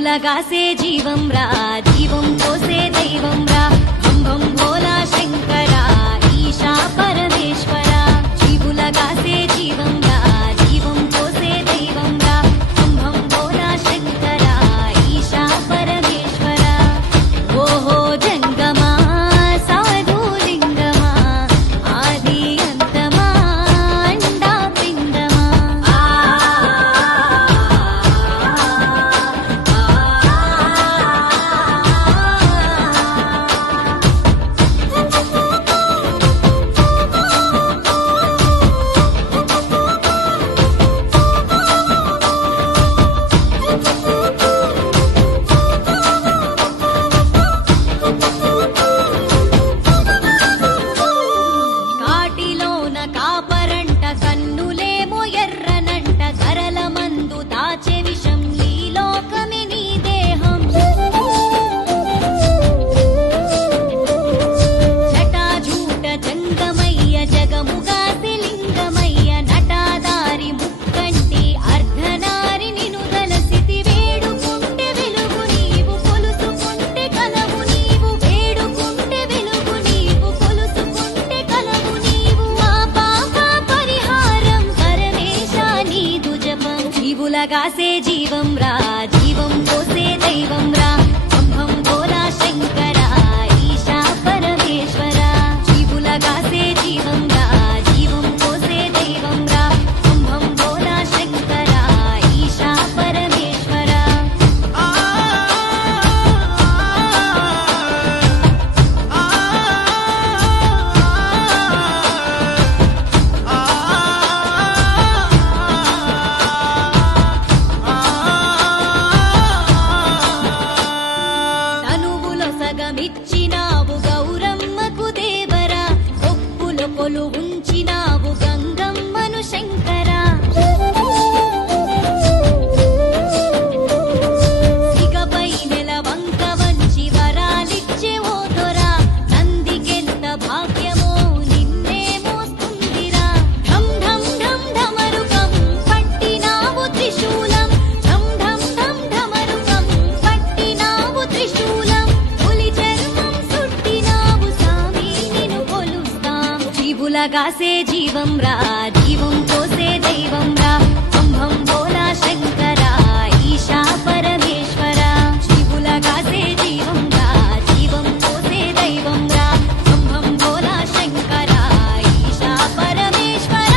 జీవులగాసే జీవం రా జీవం పోసే దైవం రా భం భం భోలా శంకర ఈశా పరమేశ్వర జీవులగాసే జీవం రా జీవం పోసే దైవం రా భం భం భోలా శంకర ఈశా పరమేశ్వర ఓహో జంగమా సాధు లింగమా ఆది అంతమా అండా పిండమా కాటిలోన కాపరంట కన్నులేమో ఎర్రనంట కరల మందు దాచె విషం ఈ లోకమే నీ దేహం జటాజూట జంగమయ్య జగముగా లింగమయ్య నటాదారి ముక్కంటి అర్ధనారి నిను దలసితి వేడుకుంటే వెలుగు నీవు కొలుసుకుంటే కలవు నీవు వేడుకుంటే వెలుగు నీవు కొలుసుకుంటే కలవు నీవు మా పాప పరిహారం పరమేశ నీదు జపం జీవులగాసే జీవం రా జీవం పోసే దైవం రా భం భం భోలా శంకర ఈశా పరమేశ్వర జీవులగాసే జీవం రా జీవం పోసే దైవం రా భం భం భోలా శంకర ఈశా పరమేశ్వర తనువులో సగమిచ్చినావు గౌరమ్మకు దేవరా ఒప్పులో కొలు ఉంచినావు గంగమ్మను శంకర సిగపై నెల వంక వంచి వరాలిచ్చే ఓ దొరా నందికెంత భాగ్యమో నిన్నే మోస్తుందిరా ఢం ఢం ఢం ఢమరుకం పట్టినావు త్రిశూలం ఢం ఢం ఢం ఢమరుకం పట్టినావు త్రిశూలం పులి చర్మం సుట్టినావు సామి నిన్ను కొలుస్తాం జీవులగాసే జీవం రా జీవం పోసే దైవం రా భం భం భోలా శంకర ఈశా పరమేశ్వర జీవులగాసే జీవం రా జీవం పోసే దైవం రా భం భం భోలా శంకర ఈశా పరమేశ్వర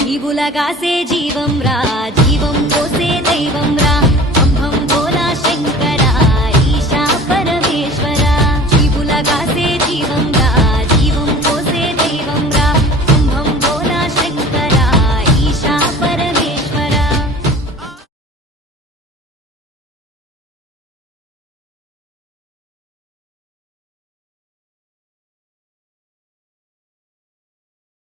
జీవులగాసే జీవం రా జీవం పోసే దైవం